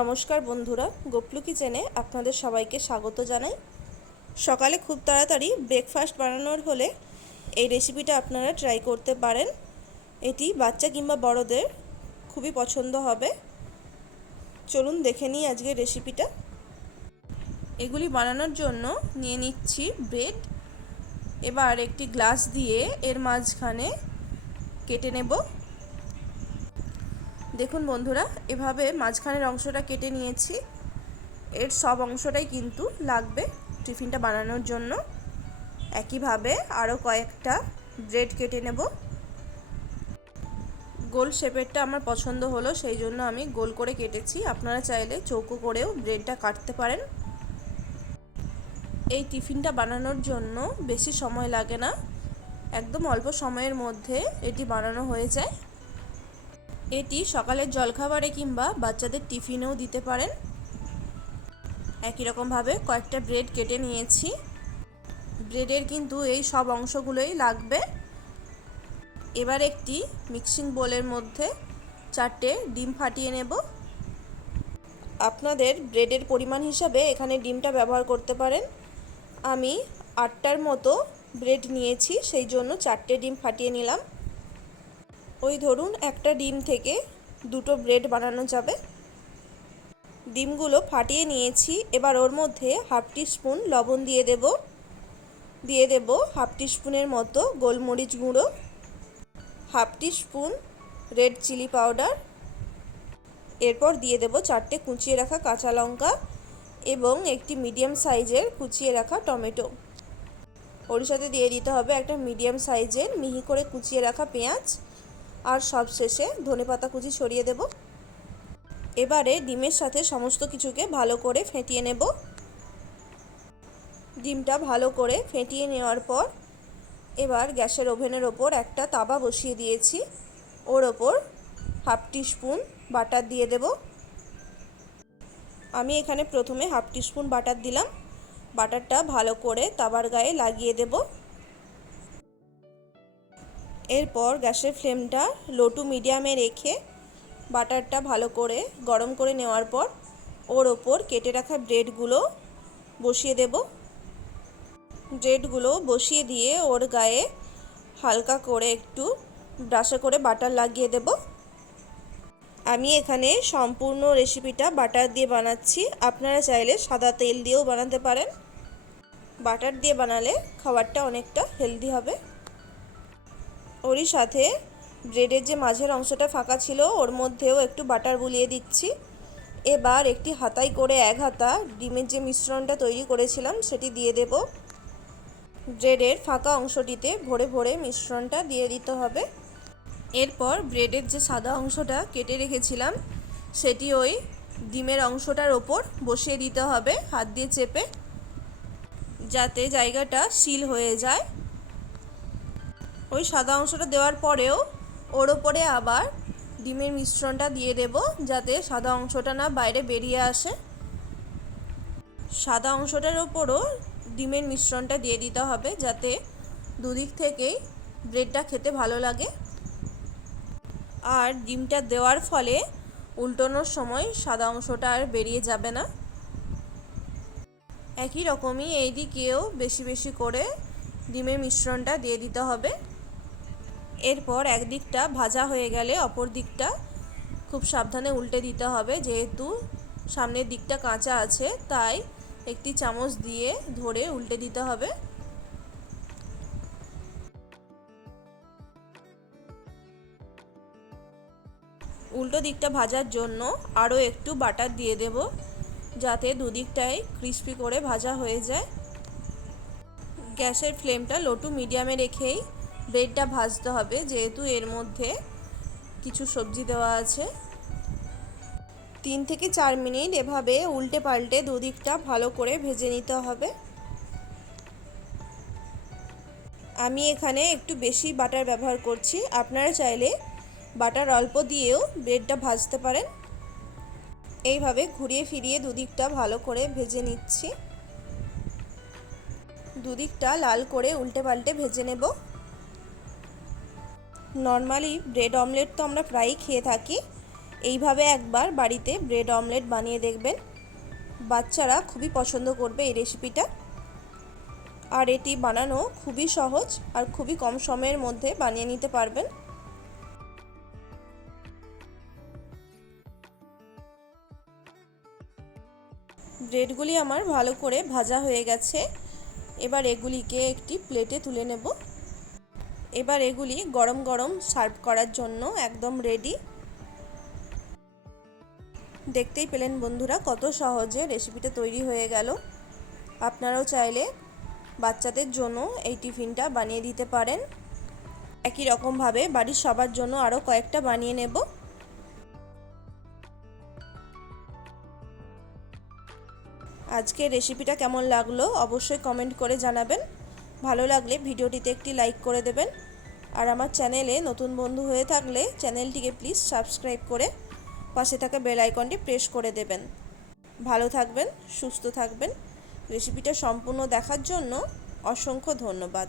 নমস্কার বন্ধুরা, গোপলু কিচেনে আপনাদের সবাইকে স্বাগত জানাই। সকালে খুব তাড়াতাড়ি ব্রেকফাস্ট বানানোর হলে এই রেসিপিটা আপনারা ট্রাই করতে পারেন। এটি বাচ্চা কিংবা বড়দের খুবই পছন্দ হবে। চলুন দেখে নিই আজকের রেসিপিটা। এগুলি বানানোর জন্য নিয়ে নিচ্ছি ব্রেড। এবার একটি গ্লাস দিয়ে এর মাঝখানে কেটে নেব। দেখুন বন্ধুরা, এভাবে মাঝখানের অংশটা কেটে নিয়েছি। এর সব অংশটাই কিন্তু লাগবে টিফিনটা বানানোর জন্য। একইভাবে আরও কয়েকটা ব্রেড কেটে নেব। গোল শেপেরটা আমার পছন্দ হলো, সেই জন্য আমি গোল করে কেটেছি। আপনারা চাইলে চৌকো করেও ব্রেডটা কাটতে পারেন। এই টিফিনটা বানানোর জন্য বেশি সময় লাগে না, একদম অল্প সময়ের মধ্যে এটি বানানো হয়ে যায়। এটি সকালের জলখাবারে কিংবা বাচ্চাদের টিফিনেও দিতে পারেন। একই রকমভাবে কয়েকটা ব্রেড কেটে নিয়েছি। ব্রেডের কিন্তু এই সব অংশগুলোই লাগবে। এবার একটি মিক্সিং বোলের মধ্যে 4টে ডিম ফাটিয়ে নেব। আপনাদের ব্রেডের পরিমাণ হিসাবে এখানে ডিমটা ব্যবহার করতে পারেন। আমি 8টার মতো ব্রেড নিয়েছি, সেই জন্য 4টে ডিম ফাটিয়ে নিলাম। ওই ধরুন একটা ডিম থেকে 2টো ব্রেড বানানো যাবে। ডিমগুলো ফাটিয়ে নিয়েছি। এবার ওর মধ্যে হাফ টিস্পুন লবণ দিয়ে দেব হাফ টিস্পুনের মতো গোলমরিচ গুঁড়ো, half teaspoon red chilli powder. এরপর দিয়ে দেব 4টে কুচিয়ে রাখা কাঁচা লঙ্কা এবং একটি মিডিয়াম সাইজের কুচিয়ে রাখা টমেটো। ওর সাথে দিয়ে দিতে হবে একটা মিডিয়াম সাইজের মিহি করে কুচিয়ে রাখা পেঁয়াজ, আর সবশেষে ধনেপাতা কুচি ছড়িয়ে দেব। এবারে ডিমের সাথে সমস্ত কিছুকে ভালো করে ফেটিয়ে নেব। ডিমটা ভালো করে ফেটিয়ে নেওয়ার পর এবার গ্যাসের ওভেনের ওপর একটা তাওয়া বসিয়ে দিয়েছি। ওর ওপর হাফ টিস্পুন বাটার দিয়ে দেব। আমি এখানে প্রথমে হাফ টিস্পুন বাটার দিলাম। বাটারটা ভালো করে তাওয়ার গায়ে লাগিয়ে দেব। এরপর গ্যাসের ফ্লেমটা লো টু মিডিয়ামে রেখে বাটারটা ভালো করে গরম করে নেওয়ার পর ওর ওপর কেটে রাখা ব্রেডগুলো বসিয়ে দেব। ব্রেডগুলো বসিয়ে দিয়ে ওর গায়ে হালকা করে একটু ব্রাশে করে বাটার লাগিয়ে দেব। আমি এখানে সম্পূর্ণ রেসিপিটা বাটার দিয়ে বানাচ্ছি। আপনারা চাইলে সাদা তেল দিয়েও বানাতে পারেন। বাটার দিয়ে বানালে খাবারটা অনেকটা হেলদি হবে। ওরই সাথে ব্রেডের যে মাঝের অংশটা ফাঁকা ছিল ওর মধ্যেও একটু বাটার বুলিয়ে দিচ্ছি। এবার একটি হাতায় করে 1 হাতা ডিমের যে মিশ্রণটা তৈরি করেছিলাম সেটি দিয়ে দেব। ব্রেডের ফাঁকা অংশটিতে ভরে ভরে মিশ্রণটা দিয়ে দিতে হবে। এরপর ব্রেডের যে সাদা অংশটা কেটে রেখেছিলাম সেটি ওই ডিমের অংশটার ওপর বসিয়ে দিতে হবে হাত দিয়ে চেপে, যাতে জায়গাটা সিল হয়ে যায়। ওই সাদা অংশটা দেওয়ার পরেও ওর ওপরে আবার ডিমের মিশ্রণটা দিয়ে দেব, যাতে সাদা অংশটা না বাইরে বেরিয়ে আসে। সাদা অংশটার ওপরও ডিমের মিশ্রণটা দিয়ে দিতে হবে, যাতে দুদিক থেকেই ব্রেডটা খেতে ভালো লাগে। আর ডিমটা দেওয়ার ফলে উল্টানোর সময় সাদা অংশটা আর বেরিয়ে যাবে না। একই রকমই এই দিকেও বেশি বেশি করে ডিমের মিশ্রণটা দিয়ে দিতে হবে। এরপর একদিকটা ভাজা হয়ে গেলে অপর দিকটা খুব সাবধানে উল্টে দিতে হবে। যেহেতু সামনের দিকটা কাঁচা আছে, তাই একটি চামচ দিয়ে ধরে উল্টে দিতে হবে। উল্টো দিকটা ভাজার জন্য আরও একটু বাটার দিয়ে দেব, যাতে দুদিকটাই ক্রিস্পি করে ভাজা হয়ে যায়। গ্যাসের ফ্লেমটা লো টু মিডিয়ামে রেখেই ব্রেডটা ভাজতে হবে, যেহেতু এর মধ্যে কিছু সবজি দেওয়া আছে। 3 থেকে 4 মিনিট এভাবে উল্টে পাল্টে দুদিকটা ভালো করে ভেজে নিতে হবে। আমি এখানে একটু বেশি বাটার ব্যবহার করছি। আপনারা চাইলে বাটার অল্প দিয়েও ব্রেডটা ভাজতে পারেন। এইভাবে ঘুরিয়ে ফিরিয়ে দুদিকটা ভালো করে ভেজে নিচ্ছি। দুদিকটা লাল করে উল্টে পাল্টে ভেজে নেব। নর্মালি ব্রেড অমলেট তো আমরা প্রায়ই খেয়ে থাকি। এইভাবে একবার বাড়িতে ব্রেড অমলেট বানিয়ে দেখবেন, বাচ্চারা খুবই পছন্দ করবে এই রেসিপিটা। আর এটি বানানো খুবই সহজ আর খুবই কম সময়ের মধ্যে বানিয়ে নিতে পারবেন। ব্রেডগুলি আমার ভালো করে ভাজা হয়ে গেছে। এবার এগুলিকে একটি প্লেটে তুলে নেব। এবার এগুলি গরম গরম সার্ভ করার জন্য একদম রেডি। দেখতেই পেলেন বন্ধুরা কত সহজে রেসিপিটা তৈরি হয়ে গেল। আপনারাও চাইলে বাচ্চাদের জন্য এই টিফিনটা বানিয়ে দিতে পারেন। একই রকমভাবে বাড়ির সবার জন্য আরও কয়েকটা বানিয়ে নেব। আজকের রেসিপিটা কেমন লাগলো অবশ্যই কমেন্ট করে জানাবেন। ভালো লাগলে ভিডিওটিতে একটি লাইক করে দেবেন। আর আমার চ্যানেলে নতুন বন্ধু হয়ে থাকলে চ্যানেলটিকে প্লিজ সাবস্ক্রাইব করে পাশে থাকা বেল আইকনটি প্রেস করে দেবেন। ভালো থাকবেন, সুস্থ থাকবেন। রেসিপিটা সম্পূর্ণ দেখার জন্য অসংখ্য ধন্যবাদ।